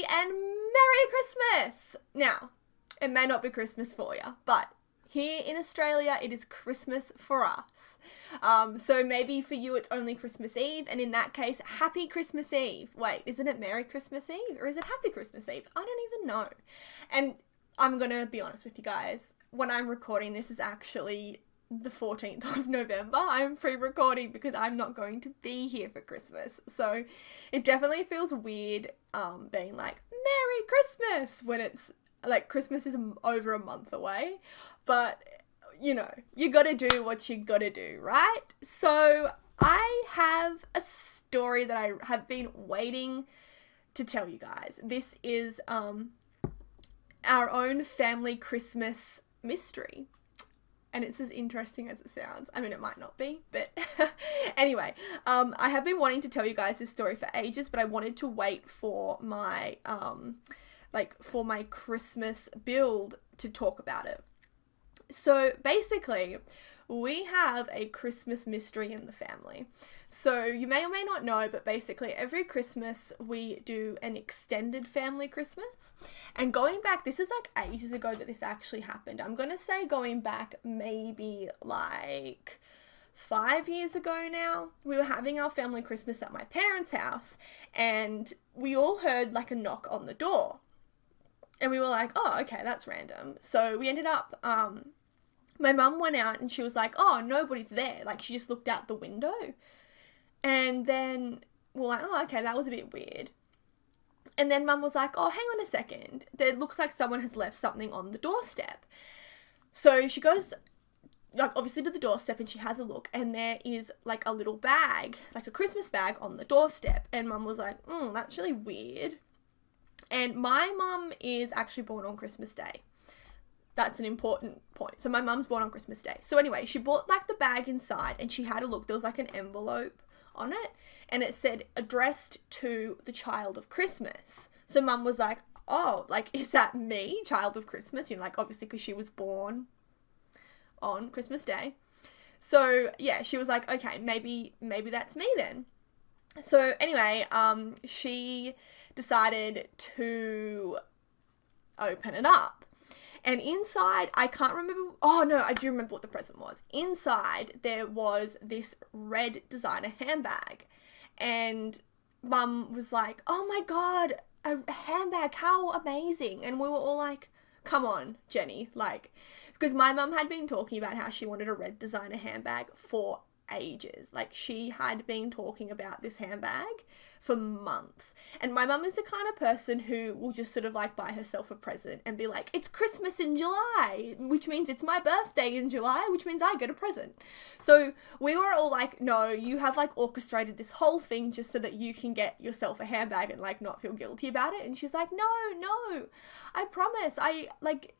happy and Merry Christmas! Now, it may not be Christmas for you, but here in Australia, it is Christmas for us. So maybe for you, it's only Christmas Eve, and in that case, Happy Christmas Eve. Wait, isn't it Merry Christmas Eve, or is it Happy Christmas Eve? I don't even know. And I'm gonna be honest with you guys, when I'm recording this is actually the 14th of November. I'm pre-recording because I'm not going to be here for Christmas. So it definitely feels weird being like, Merry Christmas, when it's like Christmas is over a month away. But, you know, you gotta do what you gotta do, right? So I have a story that I have been waiting to tell you guys. This is our own family Christmas mystery. And it's as interesting as it sounds. I mean, it might not be, but anyway, I have been wanting to tell you guys this story for ages, but I wanted to wait for my, for my Christmas build to talk about it. So basically, we have a Christmas mystery in the family. So you may or may not know, but basically every Christmas we do an extended family Christmas. And going back, this is like ages ago that this actually happened. I'm going to say going back maybe like 5 years ago now. We were having our family Christmas at my parents' house and we all heard like a knock on the door. And we were like, oh, okay, that's random. So we ended up, my mum went out and she was like, oh, nobody's there. Like she just looked out the window. And then we're like, oh, okay, that was a bit weird. And then mum was like, oh, hang on a second. It looks like someone has left something on the doorstep. So she goes, like, obviously to the doorstep and she has a look. And there is, like, a little bag, like a Christmas bag on the doorstep. And mum was like, that's really weird. And my mum is actually born on Christmas Day. That's an important point. So my mum's born on Christmas Day. So anyway, she brought, like, the bag inside and she had a look. There was, like, an envelope on it. And it said, addressed to the child of Christmas. So mum was like, oh, like, is that me, child of Christmas? You know, like, obviously because she was born on Christmas Day. So, yeah, she was like, okay, maybe that's me then. So, anyway, she decided to open it up. And inside, I can't remember, oh no, I do remember what the present was. Inside, there was this red designer handbag. And mum was like, oh my God, a handbag, how amazing. And we were all like, come on, Jenny, like, because my mum had been talking about how she wanted a red designer handbag for ages. Like, she had been talking about this handbag for months. And my mum is the kind of person who will just sort of like buy herself a present and be like, it's Christmas in July, which means it's my birthday in July, which means I get a present. So we were all like, no, you have like orchestrated this whole thing just so that you can get yourself a handbag and like not feel guilty about it. And she's like, no, I promise. I like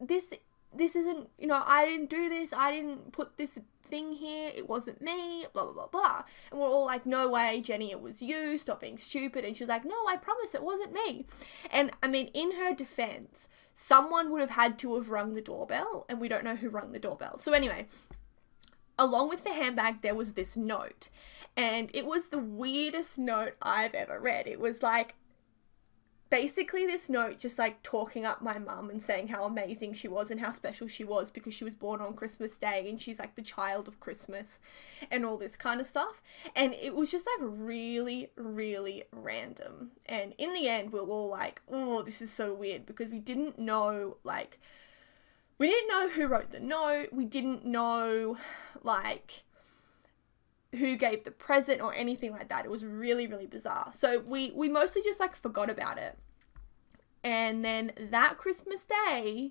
this isn't, you know, I didn't do this. I didn't put this thing here, it wasn't me, blah blah blah blah. And we're all like, no way, Jenny, it was you, stop being stupid. And she was like, no, I promise it wasn't me. And I mean, in her defense, someone would have had to have rung the doorbell, and we don't know who rung the doorbell. So anyway, along with the handbag there was this note, and it was the weirdest note I've ever read. It was like basically this note just like talking up my mum and saying how amazing she was and how special she was because she was born on Christmas Day and she's like the child of Christmas and all this kind of stuff. And it was just like really, really random. And in the end, we were all like, oh, this is so weird, because we didn't know, like, we didn't know who wrote the note. We didn't know, like, who gave the present or anything like that. It was really, really bizarre. So we mostly just like forgot about it. And then that Christmas Day,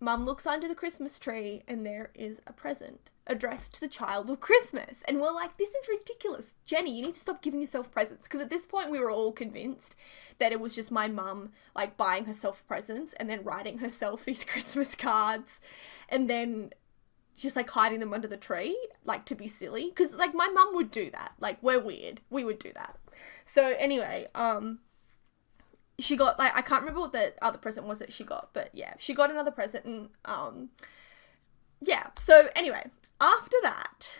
mum looks under the Christmas tree and there is a present addressed to the child of Christmas. And we're like, this is ridiculous. Jenny, you need to stop giving yourself presents. Because at this point we were all convinced that it was just my mum like buying herself presents and then writing herself these Christmas cards and then just like hiding them under the tree, like to be silly. Because like my mum would do that. Like, we're weird. We would do that. So anyway, she got, like, I can't remember what the other present was that she got, but yeah, she got another present. And yeah, so anyway, after that,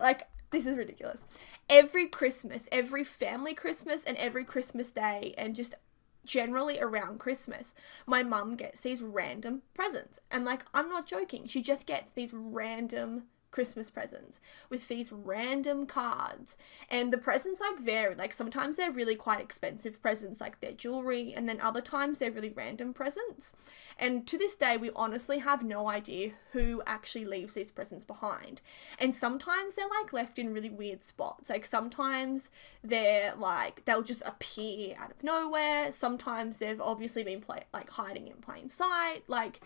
like, this is ridiculous. every Christmas, every family Christmas and every Christmas day and just generally around Christmas, my mum gets these random presents. And like, I'm not joking. She just gets these random Christmas presents with these random cards, and the presents like vary. Like sometimes they're really quite expensive presents, like their jewelry, and then other times they're really random presents. And to this day, we honestly have no idea who actually leaves these presents behind. And sometimes they're like left in really weird spots. Like sometimes they're like, they'll just appear out of nowhere. Sometimes they've obviously been like hiding in plain sight. Like,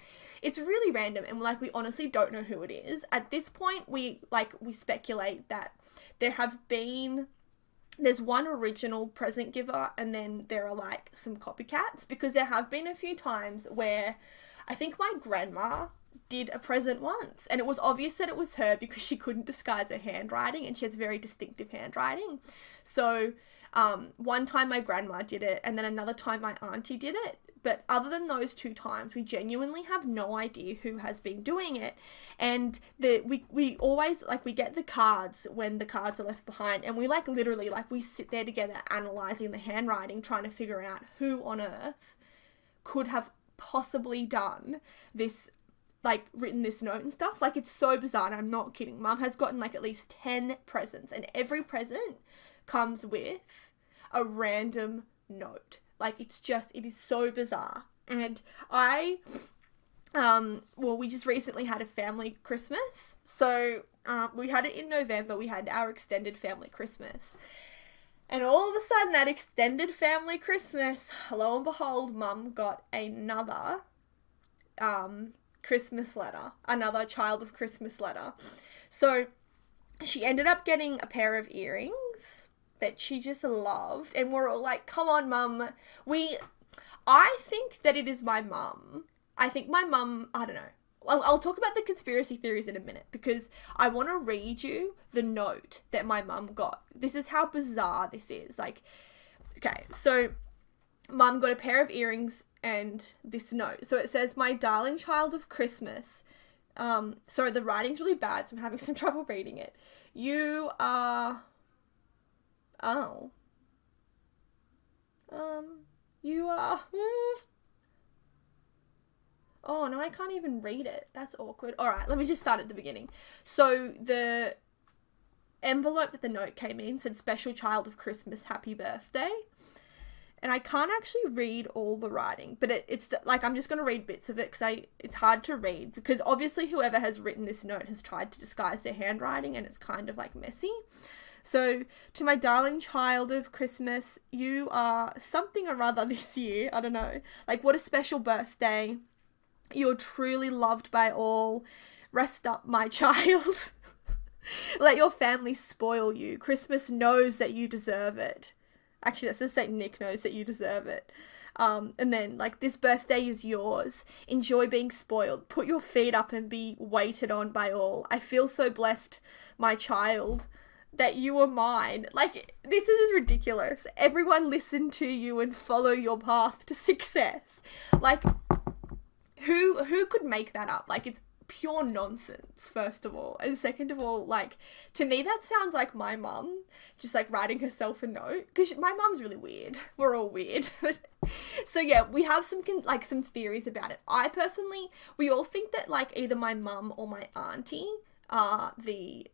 it's really random, and like we honestly don't know who it is. At this point, we speculate that there's one original present giver, and then there are like some copycats, because there have been a few times where I think my grandma did a present once, and it was obvious that it was her because she couldn't disguise her handwriting, and she has very distinctive handwriting. So one time my grandma did it, and then another time my auntie did it. But other than those 2 times, we genuinely have no idea who has been doing it. And we always, like, we get the cards when the cards are left behind, and we like literally, like, we sit there together analysing the handwriting, trying to figure out who on earth could have possibly done this, like, written this note and stuff. Like, it's so bizarre, and I'm not kidding. Mum has gotten like at least 10 presents, and every present comes with a random note. Like, it is so bizarre. And we just recently had a family Christmas. So, we had it in November. We had our extended family Christmas. And all of a sudden, that extended family Christmas, lo and behold, Mum got another, Christmas letter. Another Child of Christmas letter. So, she ended up getting a pair of earrings that she just loved, and we're all like, come on, Mum. I think that it is my mum. I think my mum, I don't know. I'll talk about the conspiracy theories in a minute, because I want to read you the note that my mum got. This is how bizarre this is. Like, okay, so Mum got a pair of earrings and this note. So it says, "My darling child of Christmas." Sorry, the writing's really bad, so I'm having some trouble reading it. You are... Oh. You are... Oh, no, I can't even read it. That's awkward. Alright, let me just start at the beginning. So, the envelope that the note came in said, "Special child of Christmas, happy birthday." And I can't actually read all the writing, but it's like, I'm just going to read bits of it, because it's hard to read, because obviously whoever has written this note has tried to disguise their handwriting, and it's kind of like messy. So, "To my darling child of Christmas, you are something or other this year." I don't know. Like, what a special birthday. You're truly loved by all. Rest up, my child. Let your family spoil you. Christmas knows that you deserve it. Actually, that says St. Nick knows that you deserve it. And then, like, this birthday is yours. Enjoy being spoiled. Put your feet up and be waited on by all. I feel so blessed, my child, that you are mine. Like, this is ridiculous. Everyone listen to you and follow your path to success. Like, who could make that up? Like, it's pure nonsense, first of all. And second of all, like, to me that sounds like my mum just like writing herself a note, because my mum's really weird. We're all weird. So yeah, we have some theories about it. We all think that like either my mum or my auntie are the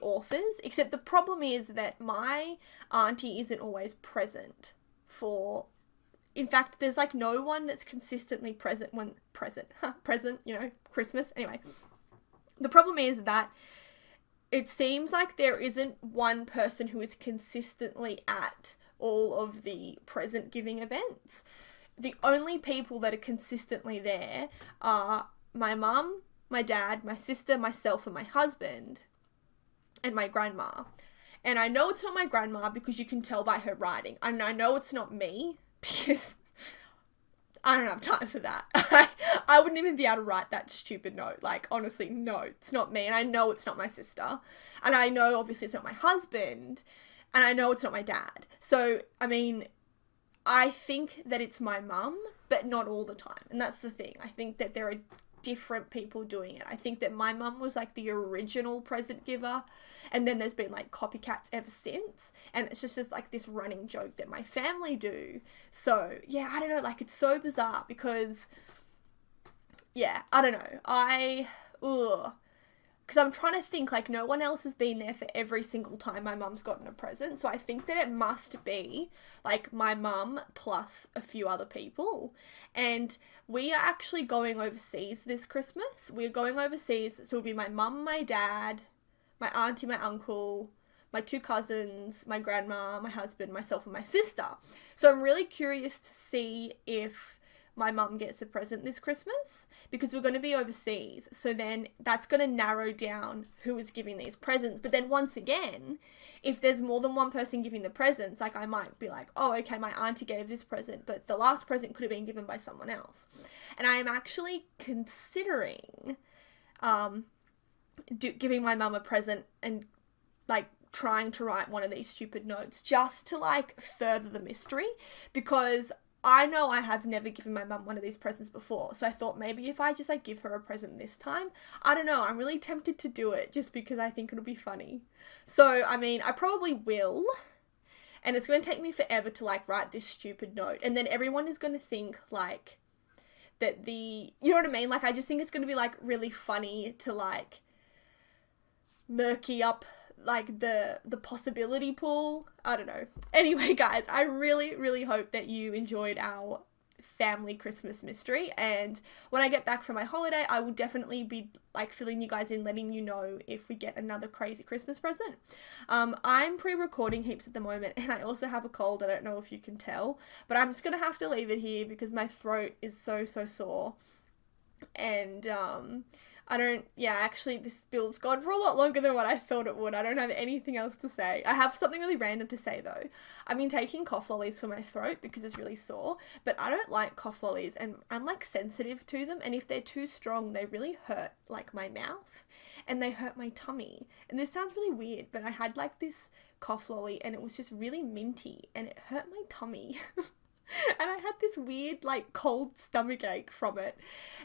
authors, except the problem is that my auntie isn't always present for... In fact, there's like no one that's consistently present, you know, Christmas. Anyway, the problem is that it seems like there isn't one person who is consistently at all of the present giving events. The only people that are consistently there are my mum, my dad, my sister, myself, and my husband, and my grandma. And I know it's not my grandma because you can tell by her writing. And I know it's not me, because I don't have time for that. I wouldn't even be able to write that stupid note. Like, honestly, no, it's not me. And I know it's not my sister. And I know, obviously, it's not my husband. And I know it's not my dad. So, I mean, I think that it's my mum, but not all the time. And that's the thing. I think that there are different people doing it. I think that my mum was, like, the original present giver. And then there's been like copycats ever since. And it's just like this running joke that my family do. So yeah, I don't know, like it's so bizarre because, yeah, I don't know. Because I'm trying to think, like, no one else has been there for every single time my mum's gotten a present. So I think that it must be, like, my mum plus a few other people. And we are actually going overseas this Christmas. We're going overseas. So it'll be my mum, my dad, my auntie, my uncle, my 2 cousins, my grandma, my husband, myself, and my sister. So I'm really curious to see if my mum gets a present this Christmas, because we're going to be overseas. So then that's going to narrow down who is giving these presents. But then once again, if there's more than one person giving the presents, like I might be like, oh, okay, my auntie gave this present, but the last present could have been given by someone else. And I am actually considering giving my mum a present and like trying to write one of these stupid notes just to like further the mystery, because I know I have never given my mum one of these presents before. So I thought maybe if I just like give her a present this time, I don't know, I'm really tempted to do it just because I think it'll be funny. So, I mean, I probably will. And it's going to take me forever to like write this stupid note. And then everyone is going to think like that you know what I mean? Like, I just think it's going to be like really funny to like murky up like the possibility pool. I don't know. Anyway, guys, I really, really hope that you enjoyed our family Christmas mystery, and when I get back from my holiday, I will definitely be like filling you guys in, letting you know if we get another crazy Christmas present. I'm pre-recording heaps at the moment, and I also have a cold. I don't know if you can tell, but I'm just gonna have to leave it here because my throat is so sore, and actually this build's gone for a lot longer than what I thought it would. I don't have anything else to say. I have something really random to say though. I've been taking cough lollies for my throat because it's really sore, but I don't like cough lollies and I'm like sensitive to them, and if they're too strong, they really hurt like my mouth and they hurt my tummy. And this sounds really weird, but I had like this cough lolly and it was just really minty and it hurt my tummy. And I had this weird like cold stomach ache from it.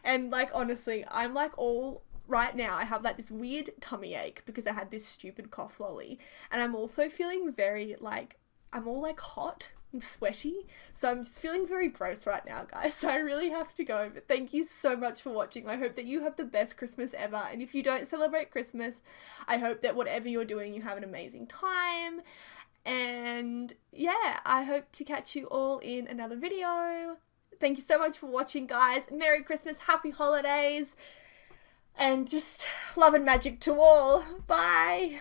And like honestly, I'm like all right now, I have like this weird tummy ache because I had this stupid cough lolly. And I'm also feeling very like, I'm all like hot and sweaty. So I'm just feeling very gross right now, guys. So I really have to go. But thank you so much for watching. I hope that you have the best Christmas ever. And if you don't celebrate Christmas, I hope that whatever you're doing, you have an amazing time. And yeah, I hope to catch you all in another video. Thank you so much for watching, guys. Merry Christmas, happy holidays, and just love and magic to all. Bye.